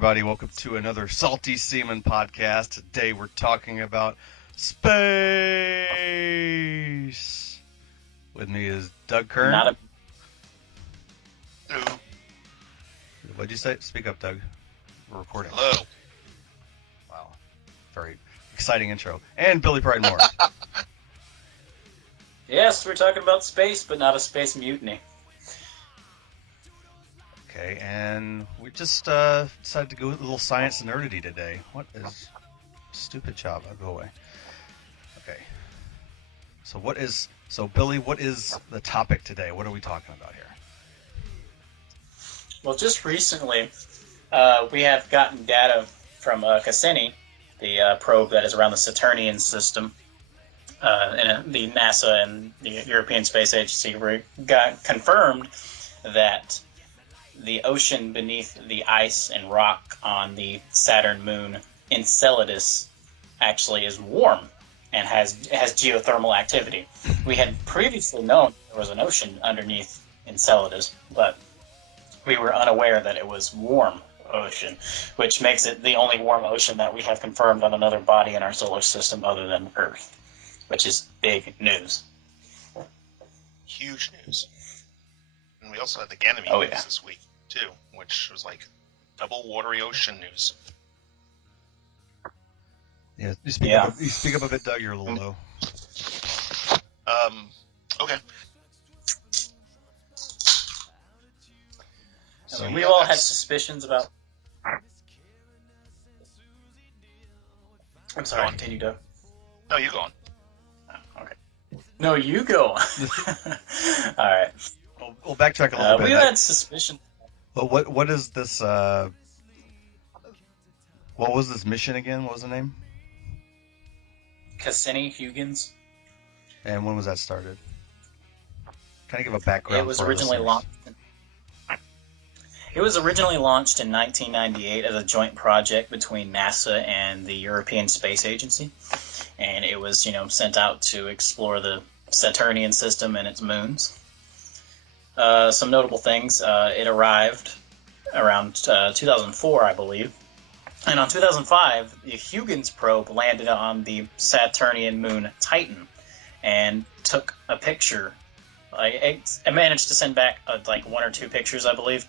everybody. Welcome to another Salty Seaman podcast. Today we're talking about space. With me is Doug Kern. What'd you say? Speak up, Doug. We're recording. Hello. Wow. Very exciting intro. And Billy Pridemore. Yes, we're talking about space, but not a space mutiny. Okay, and we just decided to go with a little science nerdity today. What is... Stupid job. I'll go away. Okay. So Billy, what is the topic today? What are we talking about here? Well, just recently, we have gotten data from Cassini, the probe that is around the Saturnian system, and the NASA and the European Space Agency got confirmed that the ocean beneath the ice and rock on the Saturn moon Enceladus actually is warm and has geothermal activity. We had previously known there was an ocean underneath Enceladus, but we were unaware that it was warm ocean, which makes it the only warm ocean that we have confirmed on another body in our solar system other than Earth, which is big news. Huge news. And we also had the Ganymede news this week, too, which was like double watery ocean news. Yeah, you speak up a bit, Doug. You're a little low. Okay. So we all had suspicions about... I'm sorry, continue, Doug. No, you go on. Oh, okay. No, you go on. All right. We'll backtrack a little bit. We had suspicions. Well, what is this? What was this mission again? What was the name? Cassini-Huygens. And when was that started? Kind of give a background. It was originally launched. It was originally launched in 1998 as a joint project between NASA and the European Space Agency, and it was, sent out to explore the Saturnian system and its moons. Some notable things: it arrived around 2004, I believe, and on 2005, the Huygens probe landed on the Saturnian moon Titan and took a picture. I managed to send back one or two pictures, I believe,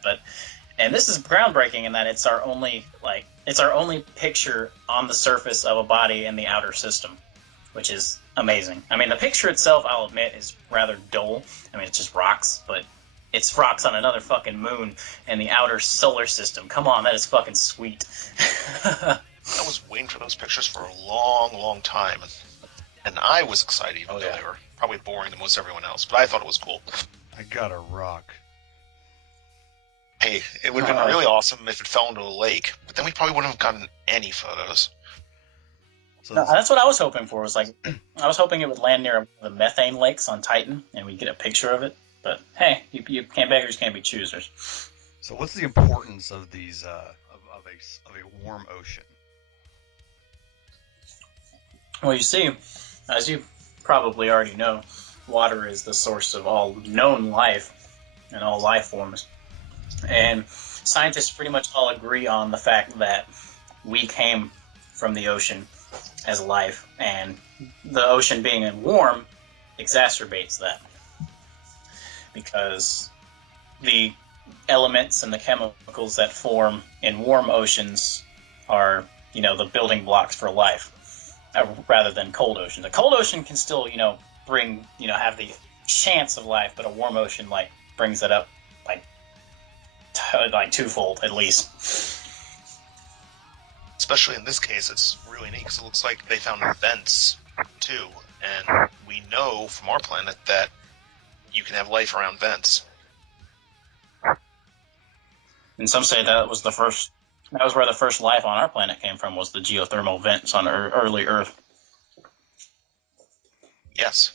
and this is groundbreaking in that it's our only picture on the surface of a body in the outer system, which is amazing. I mean, the picture itself, I'll admit, is rather dull. I mean, it's just rocks, but it's rocks on another fucking moon in the outer solar system. Come on, that is fucking sweet. I was waiting for those pictures for a long, long time, and I was excited, even though they were probably boring than most everyone else, but I thought it was cool. I got a rock. Hey, it would have been really awesome if it fell into a lake, but then we probably wouldn't have gotten any photos. So that's what I was hoping for. I was hoping it would land near the methane lakes on Titan, and we'd get a picture of it. But hey, you can't beggars can't be choosers. So what's the importance of these of a warm ocean? Well, you see, as you probably already know, water is the source of all known life and all life forms. And scientists pretty much all agree on the fact that we came from the ocean as life, and the ocean being warm exacerbates that. Because the elements and the chemicals that form in warm oceans are, the building blocks for life. Rather than cold oceans. A cold ocean can still, bring, have the chance of life, but a warm ocean, brings it up, twofold, at least. Especially in this case, it's really neat, because it looks like they found vents, too, and we know from our planet that you can have life around vents. And some say that was where the first life on our planet came from, was the geothermal vents on early Earth. Yes.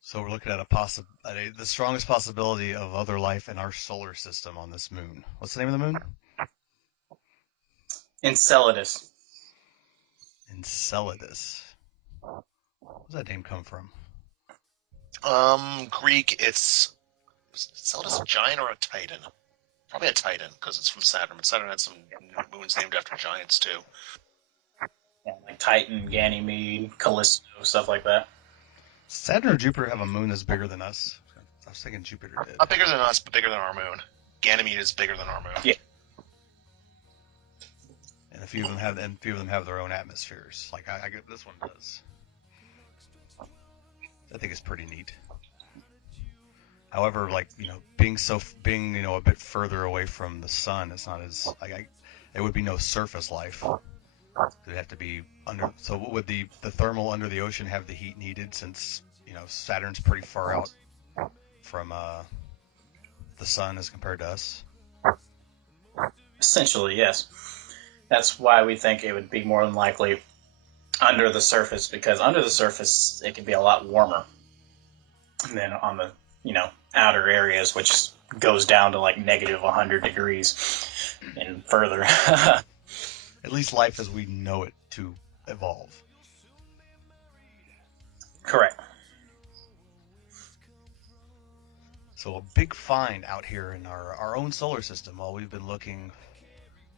So we're looking at the strongest possibility of other life in our solar system on this moon. What's the name of the moon? Enceladus. Enceladus. Where does that name come from? Greek, it's Enceladus a giant or a titan? Probably a Titan, because it's from Saturn. But Saturn had some moons named after giants, too. Yeah, like Titan, Ganymede, Callisto, stuff like that. Saturn or Jupiter have a moon that's bigger than us? I was thinking Jupiter did. Not bigger than us, but bigger than our moon. Ganymede is bigger than our moon. Yeah. And a few of them have their own atmospheres. Like I get this one does. I think it's pretty neat. However, like being a bit further away from the sun, it's not as there would be no surface life. It'd have to be under. So would the thermal under the ocean have the heat needed, since Saturn's pretty far out from the sun as compared to us? Essentially, yes. That's why we think it would be more than likely under the surface, because under the surface it can be a lot warmer than on the outer areas, which goes down to like negative 100 degrees and further. At least life as we know it to evolve. Correct. So a big find out here in our own solar system, while we've been looking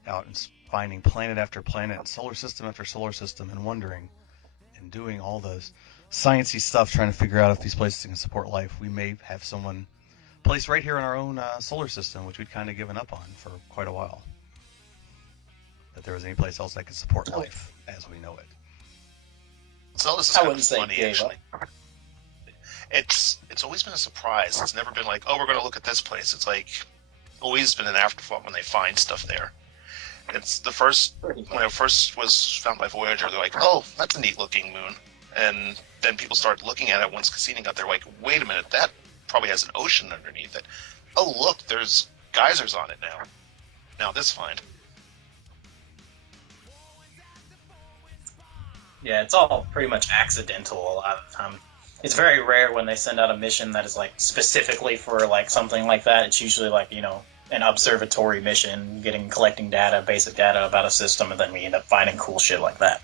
out and finding planet after planet, solar system after solar system, and wondering and doing all the sciencey stuff trying to figure out if these places can support life. We may have someone placed right here in our own solar system, which we'd kind of given up on for quite a while. That there was any place else that could support life as we know it. So this is kind of funny, actually. It's always been a surprise. It's never been like, oh, we're going to look at this place. It's like always been an afterthought when they find stuff there. It's the first, when it first was found by Voyager, they're like, oh, that's a neat looking moon. And then people started looking at it once Cassini got there, like, wait a minute, that probably has an ocean underneath it. Oh, look, there's geysers on it now. Now this find. Yeah, it's all pretty much accidental a lot of the time. It's very rare when they send out a mission that is like specifically for like something like that. It's usually like, an observatory mission, collecting data, basic data about a system, and then we end up finding cool shit like that.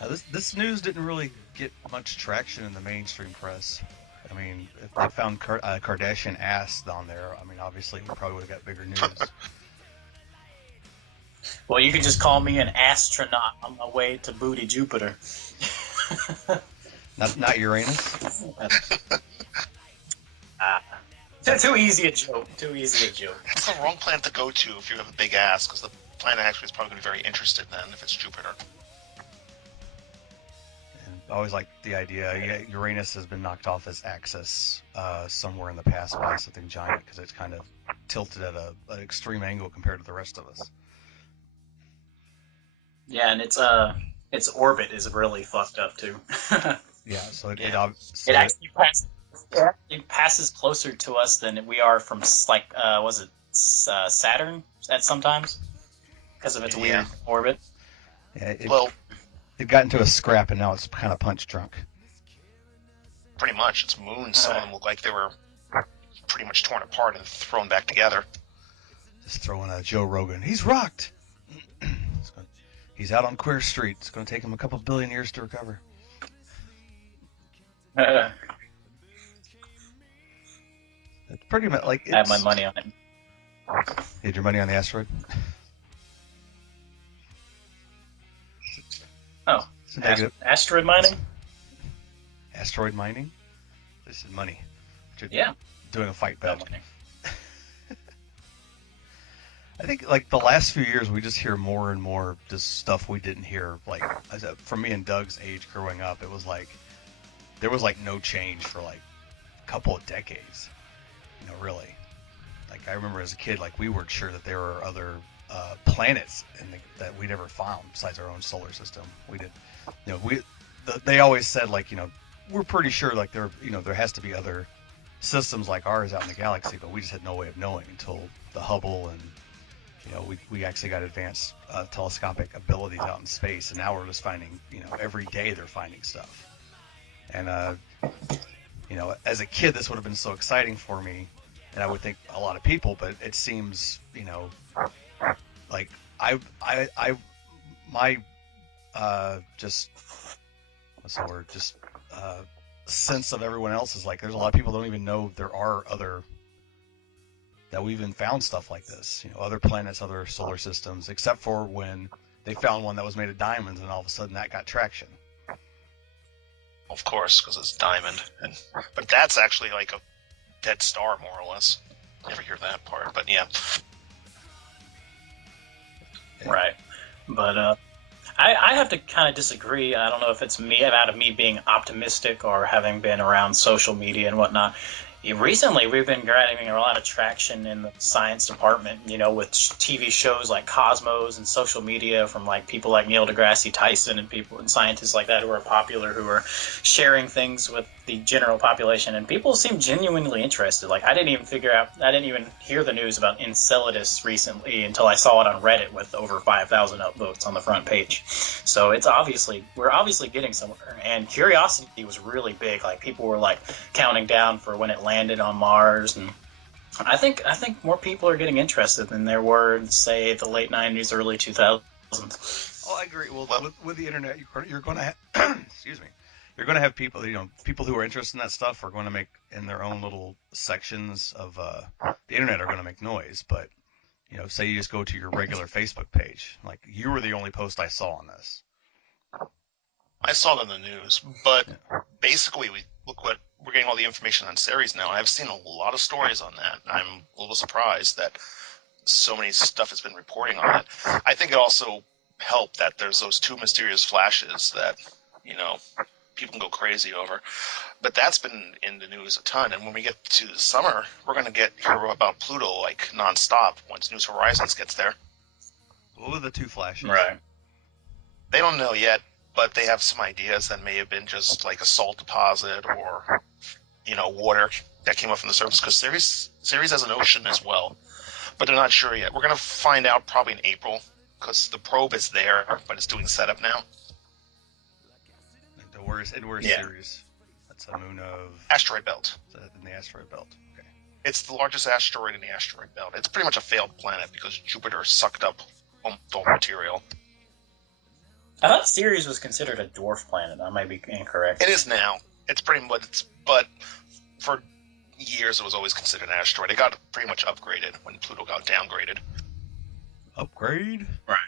Now, this news didn't really get much traction in the mainstream press. I mean, if they found Kardashian ass on there, I mean, obviously we probably would have got bigger news. Well, you could just call me an astronaut on my way to Booty Jupiter. Not Uranus? Too easy a joke. It's the wrong planet to go to if you have a big ass, because the planet actually is probably going to be very interested then if it's Jupiter. And I always like the idea, Uranus has been knocked off its axis somewhere in the past by something giant, because it's kind of tilted at an extreme angle compared to the rest of us. Yeah, and its orbit is really fucked up too. Yeah, so it actually passes closer to us than we are from Saturn at sometimes because of its weird orbit. Yeah, it got into a scrap and now it's kind of punch drunk. Pretty much, its moons. Some of them look like they were pretty much torn apart and thrown back together. Just throwing a Joe Rogan. He's rocked. He's out on Queer Street. It's going to take him a couple billion years to recover. It's pretty much like... I have my money on it. You had your money on the asteroid? Oh, asteroid mining? Asteroid mining? This is money. Yeah. Doing a fight bet. I think, like, the last few years, we just hear more and more just stuff we didn't hear. Like, for me and Doug's age growing up, it was like, there was, like, no change for, like, a couple of decades. Really. Like, I remember as a kid, like, we weren't sure that there were other planets that we'd ever found besides our own solar system. We did, they always said, like, we're pretty sure, like, there has to be other systems like ours out in the galaxy, but we just had no way of knowing until the Hubble and we actually got advanced telescopic abilities out in space, and now we're just finding, every day they're finding stuff. And, as a kid, this would have been so exciting for me, and I would think a lot of people, but it seems, like sense of everyone else is like, there's a lot of people who don't even know there are other that we even found stuff like this. Other planets, other solar systems, except for when they found one that was made of diamonds, and all of a sudden that got traction. Of course, because it's diamond. But that's actually like a dead star, more or less. Never hear that part, but yeah. Right. But I have to kind of disagree. I don't know if it's out of me being optimistic or having been around social media and whatnot. Recently, we've been getting a lot of traction in the science department, with TV shows like Cosmos and social media from like people like Neil deGrasse Tyson and people and scientists like that who are popular, who are sharing things with the general population, and people seem genuinely interested. Like I didn't even hear the news about Enceladus recently until I saw it on Reddit with over 5,000 upvotes on the front page. So we're obviously getting somewhere, and curiosity was really big. Like people were like counting down for when it landed on Mars, and I think more people are getting interested than there were in, say, the late 90s, early 2000s. Oh, I agree. Well, with the internet, you're going to have, excuse me, you're going to have people, people who are interested in that stuff are going to make, in their own little sections of the internet, are going to make noise. But, say you just go to your regular Facebook page, like you were the only post I saw on this. I saw it in the news, but basically we're getting all the information on Ceres now. I've seen a lot of stories on that. I'm a little surprised that so many stuff has been reporting on it. I think it also helped that there's those two mysterious flashes that, people can go crazy over. But that's been in the news a ton. And when we get to the summer, we're going to hear about Pluto like nonstop once New Horizons gets there. What were the two flashes? Right. They don't know yet, but they have some ideas that may have been just like a salt deposit or, water that came up from the surface, because Ceres has an ocean as well. But they're not sure yet. We're going to find out probably in April, because the probe is there, but it's doing setup now. Where's Ceres? That's a moon of... Asteroid belt. In the asteroid belt. Okay. It's the largest asteroid in the asteroid belt. It's pretty much a failed planet because Jupiter sucked up almost all material. I thought Ceres was considered a dwarf planet. I might be incorrect. It is now. It's pretty much... But for years it was always considered an asteroid. It got pretty much upgraded when Pluto got downgraded. Upgrade? Right.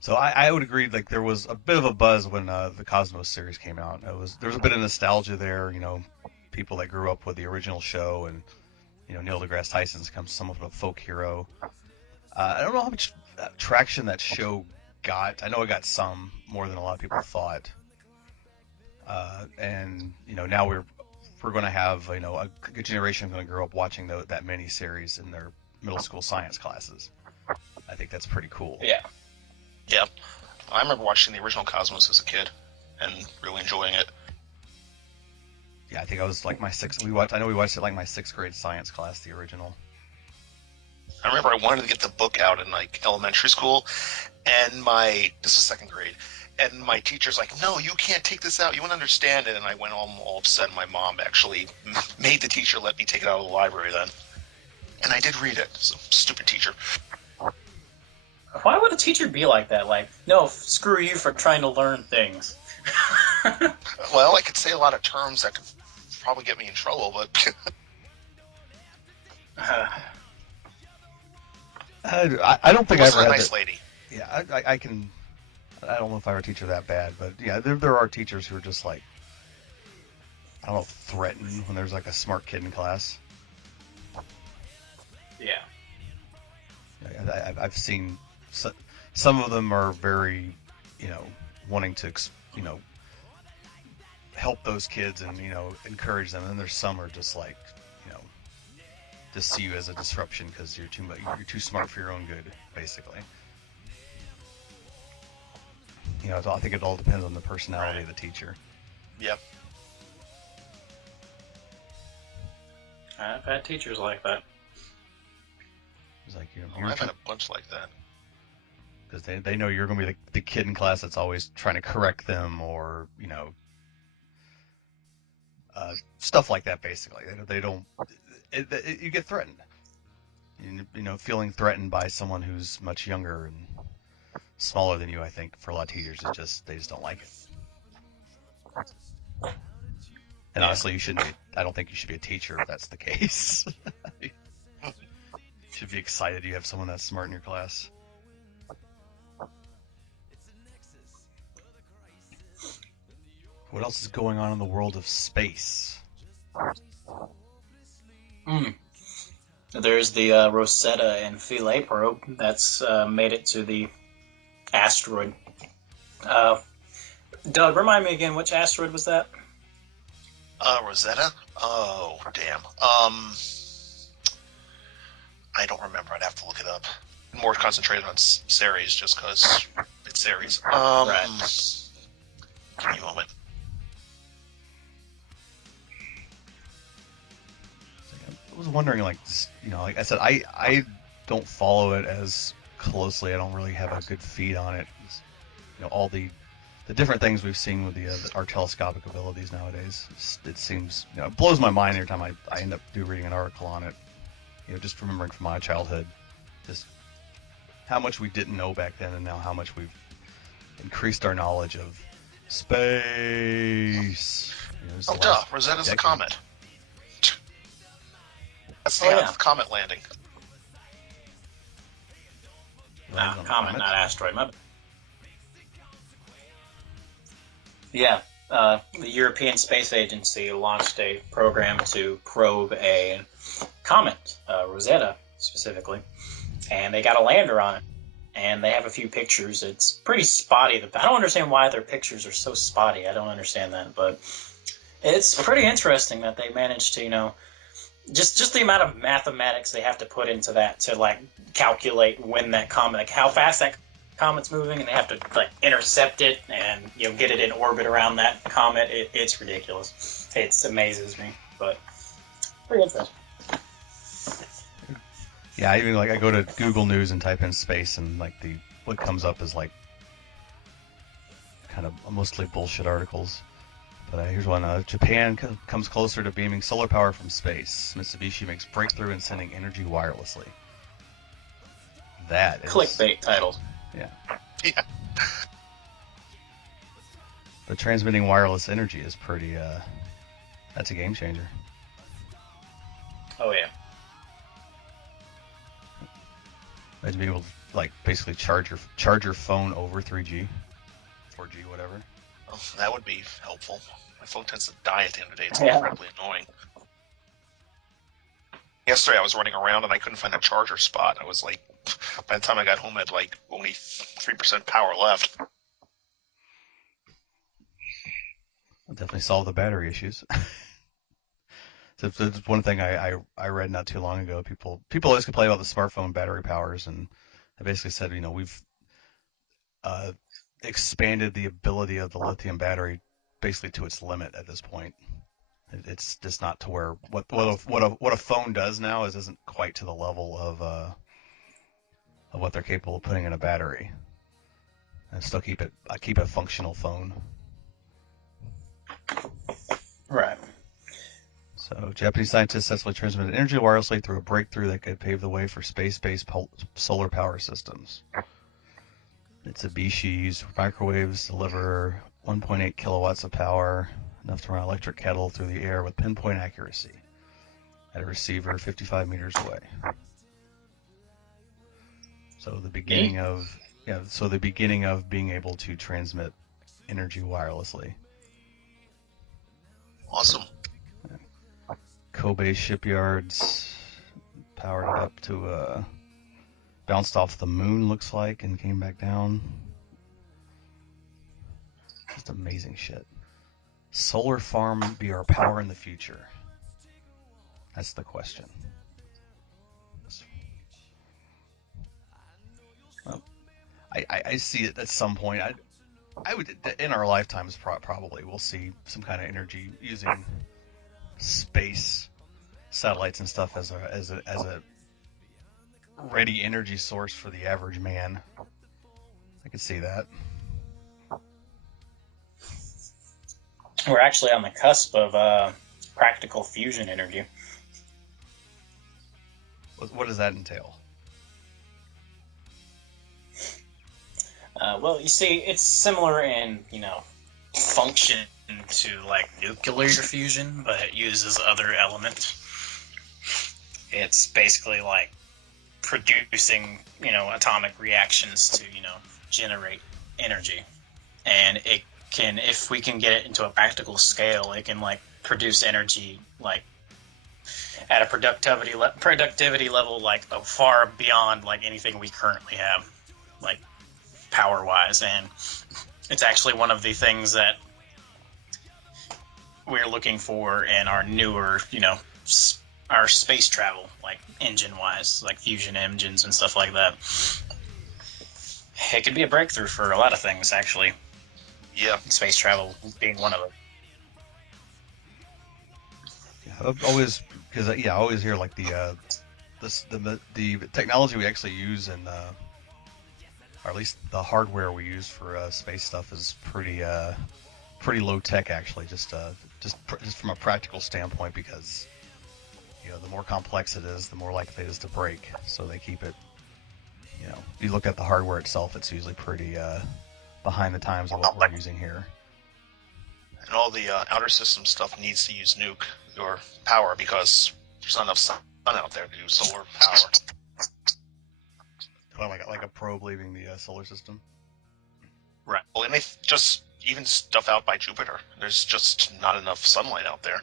So I would agree. Like there was a bit of a buzz when the Cosmos series came out. There was a bit of nostalgia there. People that grew up with the original show, and Neil deGrasse Tyson's become somewhat of a folk hero. I don't know how much traction that show got. I know it got some, more than a lot of people thought. And now we're going to have a good generation going to grow up watching that mini series in their middle school science classes. I think that's pretty cool. Yeah. Yeah, I remember watching the original Cosmos as a kid and really enjoying it. Yeah, I think I was like I know we watched it like my 6th grade science class, the original. I remember I wanted to get the book out in like elementary school, and this was 2nd grade, and my teacher's like, "No, you can't take this out. You won't understand it." And I went all upset. And my mom actually made the teacher let me take it out of the library then, and I did read it. So stupid teacher. Why would a teacher be like that? Like, no, screw you for trying to learn things. Well, I could say a lot of terms that could probably get me in trouble, but... I don't think I ever had a nice lady. Yeah, I don't know if I were a teacher that bad, but yeah, there are teachers who are just like, I don't know, threatened when there's like a smart kid in class. Yeah. I've seen some of them are very, wanting to, help those kids and, encourage them. And there's some are just like, just see you as a disruption because you're too smart for your own good, basically. I think it all depends on the personality of the teacher. Yep. I've had teachers like that. It's like, I've had a bunch like that. Because they know you're going to be the kid in class that's always trying to correct them or, stuff like that, basically. They don't... you get threatened. Feeling threatened by someone who's much younger and smaller than you, I think, for a lot of teachers, they just don't like it. And honestly, you shouldn't be. I don't think you should be a teacher if that's the case. You should be excited you have someone that's smart in your class. What else is going on in the world of space? There's the Rosetta and Philae probe that's made it to the asteroid. Doug, remind me again, which asteroid was that? Rosetta? Oh, damn. I don't remember. I'd have to look it up. More concentrated on Ceres, just because it's Ceres. Right. Give me a moment. I was wondering, like I said, I don't follow it as closely. I don't really have a good feed on it. All the different things we've seen with our telescopic abilities nowadays. It seems, it blows my mind every time I end up reading an article on it. Just remembering from my childhood, just how much we didn't know back then, and now how much we've increased our knowledge of space. Rosetta's a comet. That's the comet landing. Comet, not asteroid. Yeah, the European Space Agency launched a program to probe a comet, Rosetta specifically, and they got a lander on it. And they have a few pictures. It's pretty spotty. I don't understand why their pictures are so spotty. I don't understand that, but it's pretty interesting that they managed to, just the amount of mathematics they have to put into that to calculate when that comet, how fast that comet's moving, and they have to intercept it and get it in orbit around that comet. It's ridiculous. It amazes me, but pretty interesting. Yeah, I even I go to Google News and type in space, and what comes up is kind of mostly bullshit articles. But here's one. Japan comes closer to beaming solar power from space. Mitsubishi makes breakthrough in sending energy wirelessly. That is clickbait title. Yeah. Yeah. But transmitting wireless energy is pretty. That's a game changer. Oh yeah. Imagine being able to basically charge your phone over 3G, 4G, whatever. Oh, that would be helpful. My phone tends to die at the end of the day. It's Yeah. incredibly annoying. Yesterday I was running around and I couldn't find a charger spot. I was by the time I got home, I had only 3% power left. I'll definitely solve the battery issues. So it's one thing I read not too long ago. People always complain about the smartphone battery powers, and I basically said, we've expanded the ability of the lithium battery basically to its limit at this point. It's just not to where what a phone does now isn't quite to the level of what they're capable of putting in a battery, and still keep a functional phone. Right. So, Japanese scientists successfully transmitted energy wirelessly through a breakthrough that could pave the way for space-based solar power systems. Mitsubishi used microwaves to deliver 1.8 kilowatts of power, enough to run an electric kettle through the air with pinpoint accuracy at a receiver 55 meters away. So the beginning of being able to transmit energy wirelessly. Awesome. Kobe shipyards powered it up to bounced off the moon, looks like, and came back down. Just amazing shit. Solar farm be our power in the future? That's the question. Well, I see it at some point. I would, in our lifetimes, probably we'll see some kind of energy using space satellites and stuff as a ready energy source for the average man. I could see that. We're actually on the cusp of practical fusion energy. What does that entail? Well, you see, it's similar in, function to like nuclear fusion, but it uses other elements. It's basically like producing, atomic reactions to, generate energy. And it can, if we can get it into a practical scale, it can like produce energy like at a productivity level like far beyond like anything we currently have, like power wise. And it's actually one of the things that we're looking for in our newer, our space travel, like engine-wise, like fusion engines and stuff like that. It could be a breakthrough for a lot of things, actually. Yeah. Space travel being one of them. Yeah, I always hear like the technology we actually use in, or at least the hardware we use for space stuff is pretty low tech, actually, just from a practical standpoint, because the more complex it is, the more likely it is to break. So they keep it, if you look at the hardware itself, it's usually pretty behind the times of what we're using here. And all the outer system stuff needs to use nuke or power because there's not enough sun out there to do solar power. Like a probe leaving the solar system. Right. Well, and even stuff out by Jupiter. There's just not enough sunlight out there.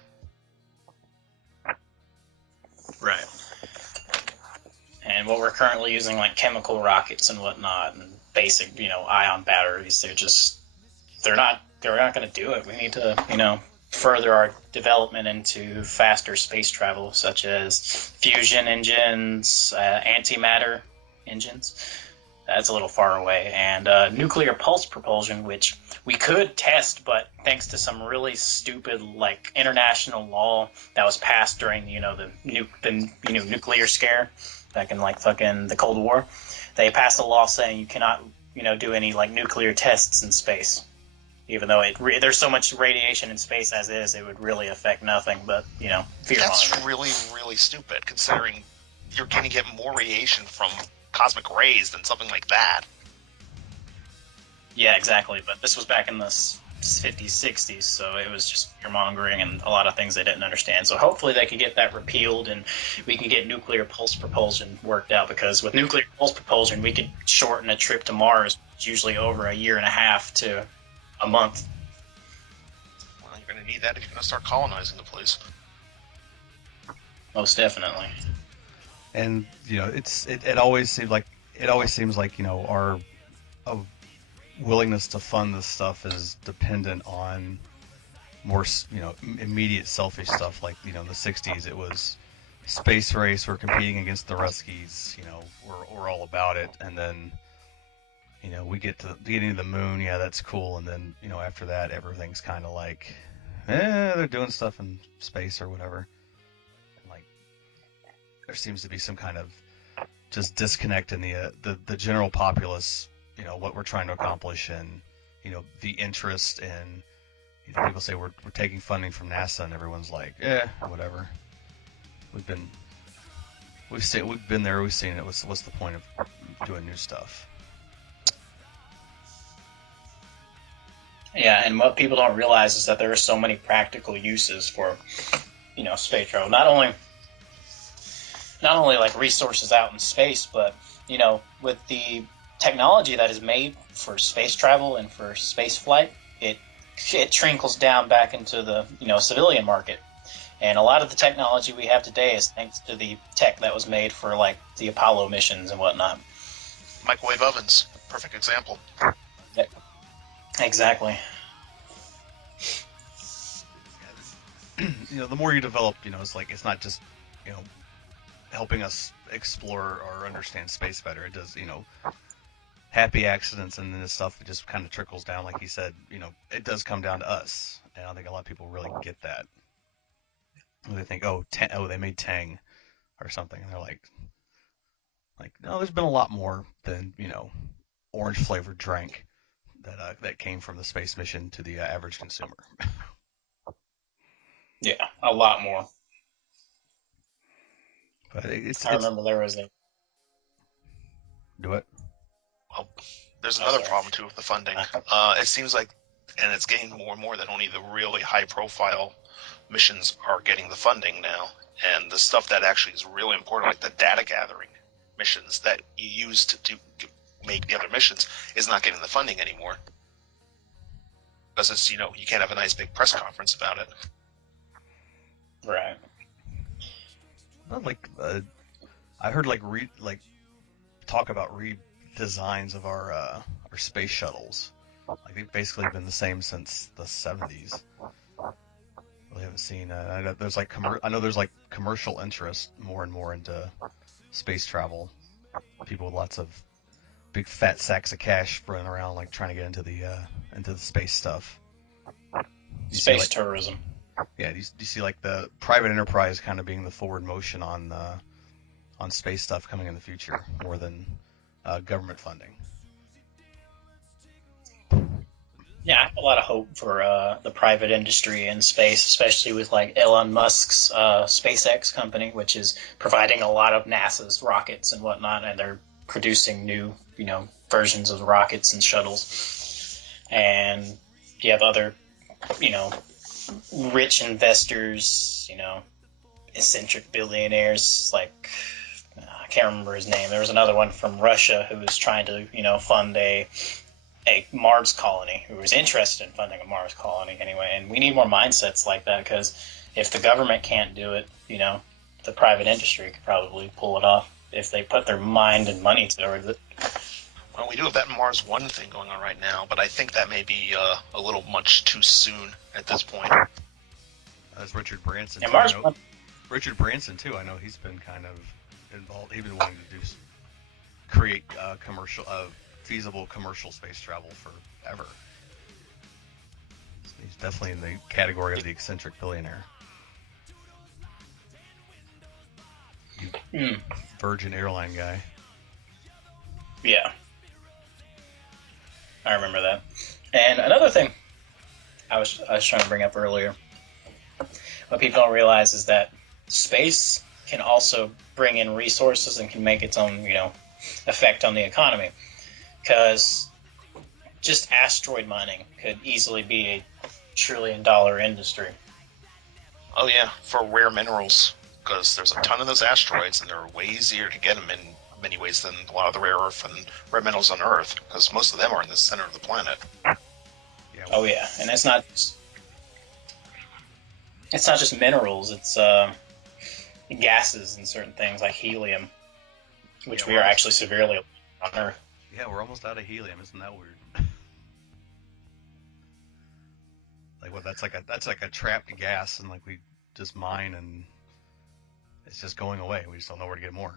Right. And what we're currently using, like chemical rockets and whatnot, and basic, ion batteries, they're not going to do it. We need to, further our development into faster space travel, such as fusion engines, antimatter engines. That's a little far away. And nuclear pulse propulsion, which we could test, but thanks to some really stupid, like, international law that was passed during, the nuclear scare back in, like, fucking the Cold War, they passed a law saying you cannot, do any, like, nuclear tests in space. Even though there's so much radiation in space as is, it would really affect nothing but, fear. That's really, really stupid, considering you're going to get more radiation from cosmic rays than something like that. Yeah, exactly. But this was back in the 50s, 60s, so it was just fear-mongering and a lot of things they didn't understand. So hopefully they can get that repealed and we can get nuclear pulse propulsion worked out, because with nuclear pulse propulsion, we could shorten a trip to Mars, usually over a year and a half to a month. Well, you're going to need that if you're going to start colonizing the place. Most definitely. And it always seems like our willingness to fund this stuff is dependent on more immediate selfish stuff. Like in the '60s, it was space race. We're competing against the Ruskies. We're all about it. And then we get to getting to the moon. Yeah, that's cool. And then after that, everything's kind of like, they're doing stuff in space or whatever. There seems to be some kind of just disconnect in the general populace, what we're trying to accomplish, and the interest in, people say we're taking funding from NASA, and everyone's like, whatever. We've been there, we've seen it. What's the point of doing new stuff? Yeah, and what people don't realize is that there are so many practical uses for space travel. Not only like resources out in space, but with the technology that is made for space travel and for space flight, it trickles down back into the civilian market. And a lot of the technology we have today is thanks to the tech that was made for like the Apollo missions and whatnot. Microwave ovens, perfect example. Yeah. Exactly. The more you develop, it's like it's not just helping us explore or understand space better. It does, happy accidents and this stuff, it just kind of trickles down. Like you said, it does come down to us. And I don't think a lot of people really get that. They think, they made Tang or something. And they're like, no, there's been a lot more than, orange flavored drink that came from the space mission to the average consumer. Yeah, a lot more. But I remember there was a... Do it. Well, there's another problem too with the funding. It seems like and it's getting more and more that only the really high-profile missions are getting the funding now, and the stuff that actually is really important, like the data gathering missions that you use to make the other missions, is not getting the funding anymore. Because it's, you can't have a nice big press conference about it. Right. Well, I heard talk about redesigns of our space shuttles. Like they've basically been the same since the 70s. We haven't seen. I know there's commercial interest more and more into space travel. People with lots of big fat sacks of cash running around, like trying to get into the space stuff. Space tourism. Yeah, do you see like the private enterprise kind of being the forward motion on space stuff coming in the future more than government funding? Yeah, I have a lot of hope for the private industry in space, especially with like Elon Musk's SpaceX company, which is providing a lot of NASA's rockets and whatnot, and they're producing new, versions of rockets and shuttles. And you have other, rich investors, eccentric billionaires, like I can't remember his name. There was another one from Russia who was trying to, fund a Mars colony, who was interested in funding a Mars colony anyway. And we need more mindsets like that, because if the government can't do it, the private industry could probably pull it off if they put their mind and money towards it. Well, we do have that Mars One thing going on right now, but I think that may be a little much too soon at this point. As Richard Branson. And Mars One. Richard Branson too. I know he's been kind of involved. He's been wanting to create feasible commercial space travel forever. So he's definitely in the category of the eccentric billionaire. Virgin airline guy. Yeah. I remember that. And another thing I was trying to bring up earlier, what people don't realize is that space can also bring in resources and can make its own, effect on the economy. Because just asteroid mining could easily be a $1 trillion industry. Oh yeah, for rare minerals, because there's a ton of those asteroids, and they're way easier to get them in many ways than a lot of the rare earth and rare minerals on Earth, because most of them are in the center of the planet. Yeah, oh yeah, and it's not just minerals; it's gases and certain things like helium, which we are actually severely on Earth. Yeah, we're almost out of helium. Isn't that weird? That's like a trapped gas, and like we just mine, and it's just going away. We just don't know where to get more.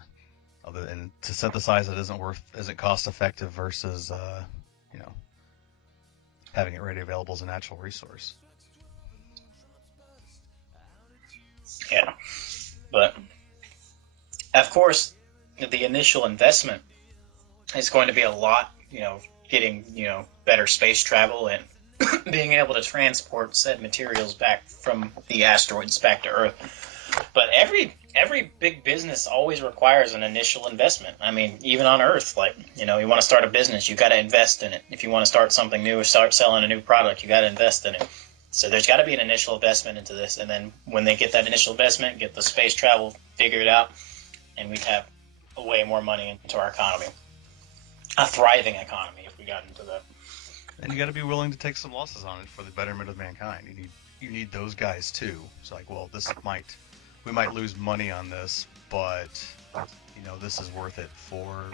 And to synthesize it isn't cost effective versus having it ready available as a natural resource. Yeah, but of course, the initial investment is going to be a lot, getting, better space travel and being able to transport said materials back from the asteroids back to Earth. But every big business always requires an initial investment. I mean, even on Earth, you want to start a business, you got to invest in it. If you want to start something new or start selling a new product, you got to invest in it. So there's got to be an initial investment into this, and then when they get that initial investment, get the space travel figured out, and we'd have way more money into our economy. A thriving economy if we got into that. And you got to be willing to take some losses on it for the betterment of mankind. You need those guys too. It's like, well, we might lose money on this, but this is worth it for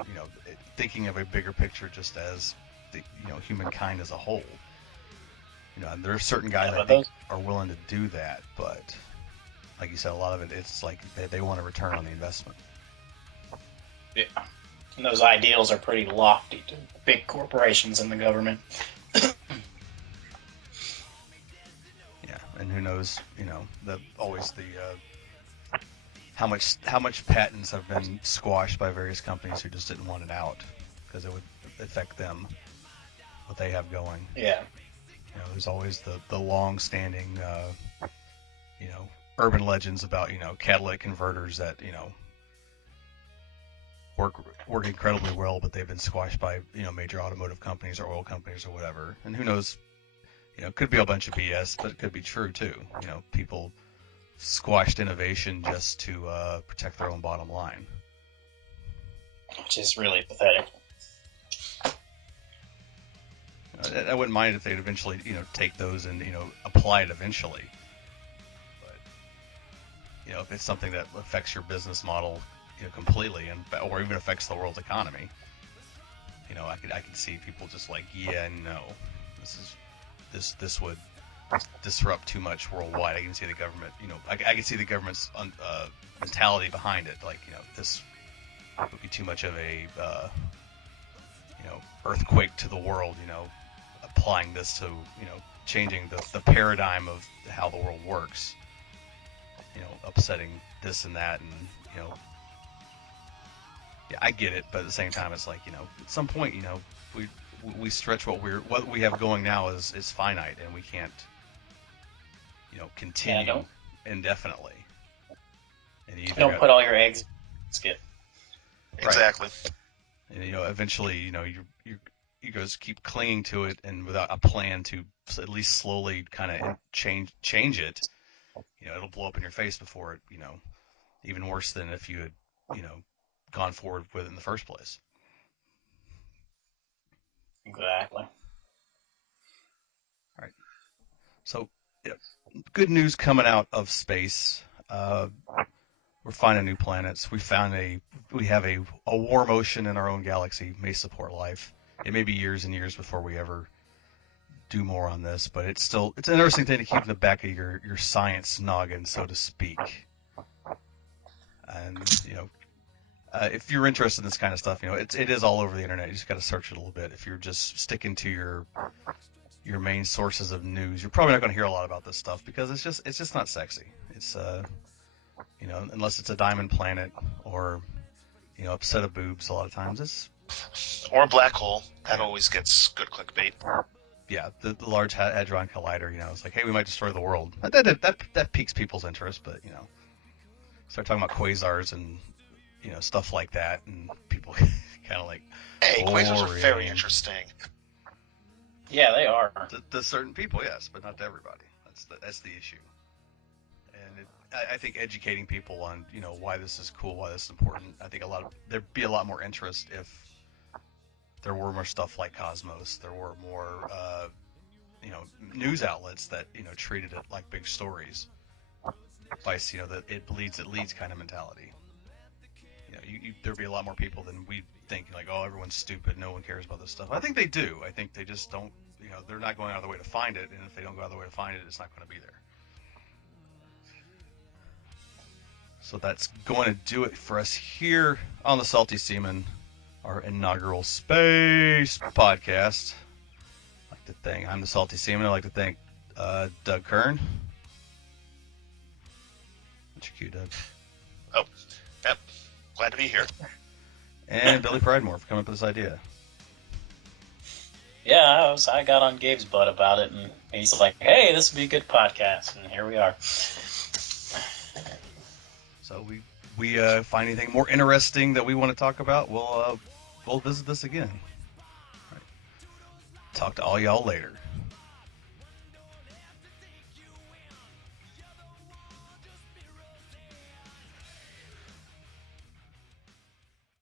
thinking of a bigger picture, just as the humankind as a whole. And there are certain guys I think are willing to do that, but like you said, a lot of it's like they want a return on the investment. Yeah. And those ideals are pretty lofty to big corporations and the government. Yeah, and who knows, how much patents have been squashed by various companies who just didn't want it out because it would affect them, what they have going. Yeah. There's always the long-standing, urban legends about, catalytic converters that, work incredibly well, but they've been squashed by, major automotive companies or oil companies or whatever. And who knows, it could be a bunch of BS, but it could be true too. People squashed innovation just to protect their own bottom line. Which is really pathetic. I wouldn't mind if they'd eventually, take those and, apply it eventually. But, if it's something that affects your business model, completely, or even affects the world's economy, I could see people just like, yeah, no, this would disrupt too much worldwide. I can see the government, I can see the government's mentality behind it. Like, this would be too much of a, earthquake to the world, applying this to, changing the paradigm of how the world works, upsetting this and that. And, yeah, I get it. But at the same time, it's like, at some point, we stretch what we have going now is finite, and we can't, continue indefinitely. And you don't put all your eggs in the basket. Exactly. And, eventually, your egos keep clinging to it, and without a plan to at least slowly kind of change it, it'll blow up in your face before it, even worse than if you had, gone forward with it in the first place. Exactly. All right. So, yeah, good news coming out of space. We're finding new planets. We have a warm ocean in our own galaxy, may support life. It may be years and years before we ever do more on this, but it's an interesting thing to keep in the back of your science noggin, so to speak. And if you're interested in this kind of stuff, it is all over the internet. You just got to search it a little bit. If you're just sticking to your main sources of news, you're probably not going to hear a lot about this stuff because it's just not sexy. It's unless it's a diamond planet or a set of boobs. A lot of times or a black hole that always gets good clickbait. Yeah, the Large Hadron Collider. It's like, hey, we might destroy the world. That piques people's interest, but start talking about quasars and stuff like that, and people kind of like. Hey, quasars are very interesting. Yeah, they are. To certain people, yes, but not to everybody. That's the issue. And I think educating people on why this is cool, why this is important. I think there'd be a lot more interest if there were more stuff like Cosmos. There were more news outlets that treated it like big stories. Vice, that it leads kind of mentality. There'd be a lot more people than we think, like, oh, everyone's stupid, no one cares about this stuff. I think they do. I think they just don't, they're not going out of their way to find it, and if they don't go out of their way to find it, it's not going to be there. So that's going to do it for us here on the Salty Seaman, our inaugural space podcast. I'm the Salty Seaman. I'd like to thank Doug Kern. What's your cue, Doug? Oh, yep. Glad to be here. And Billy Pridemore for coming up with this idea. Yeah, I got on Gabe's butt about it, and he's like, hey, this would be a good podcast, and here we are. So we find anything more interesting that we want to talk about, we'll visit this again. All right. Talk to all y'all later.